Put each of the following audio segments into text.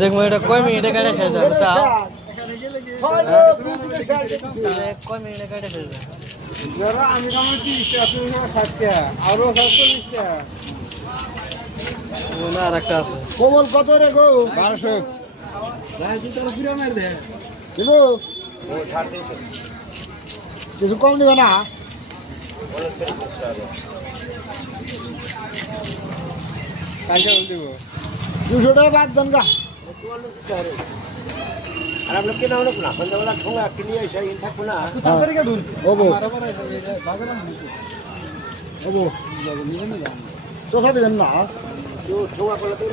দেখব এটা কয় মিনিটে কাটে শেষ হবে? চা কয় মিনিটে কাটে শেষ হবে আমি কামড় তিরিশটা তুমি ষাটটা আরও সাতচল্লিশটা আর একটা আছে। কোমল কত রে গো? বারোশো। কিছু কম নেবে না দুশো টাকা বাদ দেন গা আর আমরা কেনা হলো না সন্ধ্যাবেলা ঠোঙা কিনে এসে থাকব না চোষা দেবেন না ঠোঙা করলে তো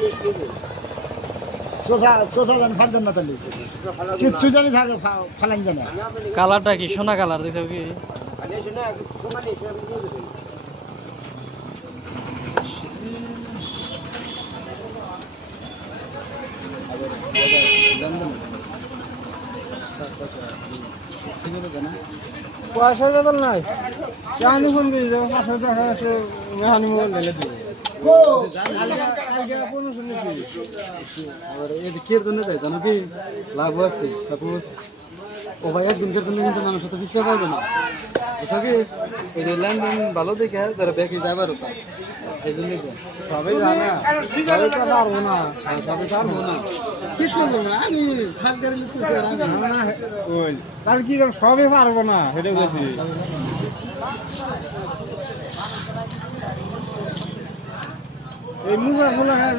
কিচ্ছু জানি থাকে ফালাইন জানে। কালারটা কি? সোনা কালার দিতে কি? আমি পয়সা নাই। জানি ফোন করে যাব পাঁচশো টাকা আছে মেহানি মোবাইল ঢেলে কের জন্য যায় জানো কি লাভ আছে সাপোজ ও ভাই একদিনকার জন্য কিন্তু মানুষ তো বুঝতে পারবে না বুঝছ কি এই যে লেনদেন ভালো দেখে তারা ব্যাগে যাবার এই জন্য সবাই জানা সবাই তো পারব না সবাই পারব তার কি সবই পারব না সেটা বলছি এই মুগা খোলা হয়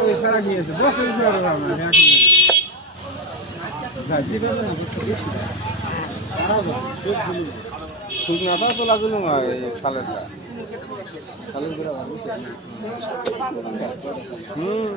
ওই সারা গিয়েছে। দশ বছর ধরে আমার হ্যাঁ কি কি করবে শুকনা তো তোলা গুলো সালেরটা সালেরগুলো ভালো হুম